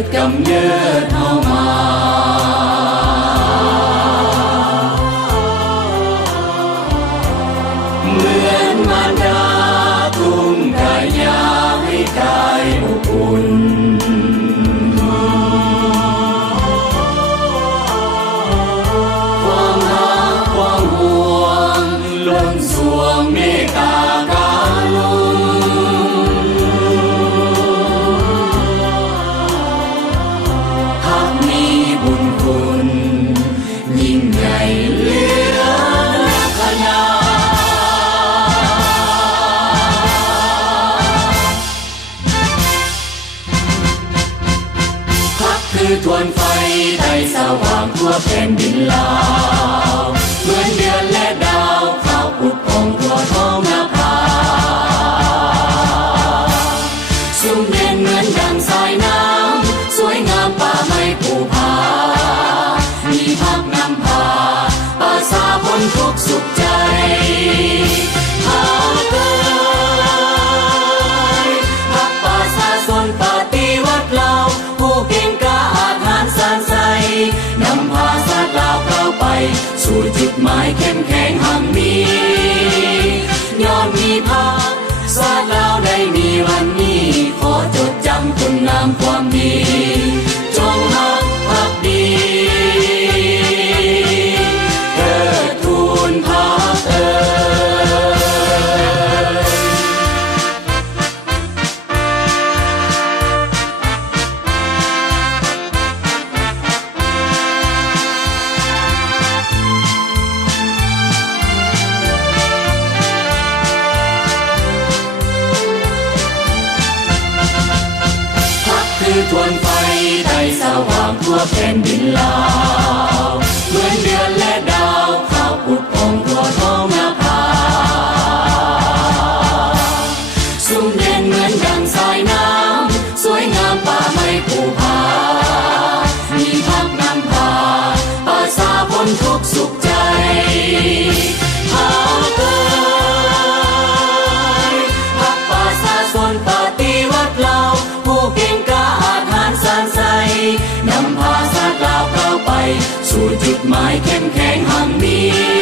ดกำเนิดเฮามาเหมือนมารดาทุ่งกายาให้กายอบอุ่นความรักความห่วงล้นสวงเมตตากรุณทักมีบุญคุณยิ่งใหญ่เหลือขนาคือทวนไฟไทยสว่างทั่วแผ่นดินลาวเหมือนเดือนและดาวข้าวปุดพองทั่วท้องนาภาสุ่มเย็นเหมือนดังสายน้ำสวยงามป่าไม้ภูผามีพักนำพาป่าสาพ้นทุกสุขใจหาเกิดพักป่าสาสนปฏิวัติเราผู้เก่งกล้าอาถรรพ์สานใสนำพาชาติลาวก้าวไปสู่จุดหมายเข้มแข็งหั่งนี้ย้อนมีภาคชาติลาวได้มีวันนี้ขอจดจำคุณงามความดีจงรักภักดีเทิดทูนภักเอ่ยคือทวนไฟไทยสว่างทั่วแผ่นดินลาวเหมือนเดือนและดาวข้าวปุดพองทั่วท้องนาภาสุ่มเย็นเหมือนดังสายน้ำสวยงามป่าไม้ภูผามีพักนำพาป่าสาพ้นทุกสุขใจหาเกิดพักป่าสาสนปฏิวัติเราผู้เก่งกล้าอาถรรพ์สานใสนำพาชาติลาวก้าวไปสู่จุดหมายเข้มแข็งหั่งนี้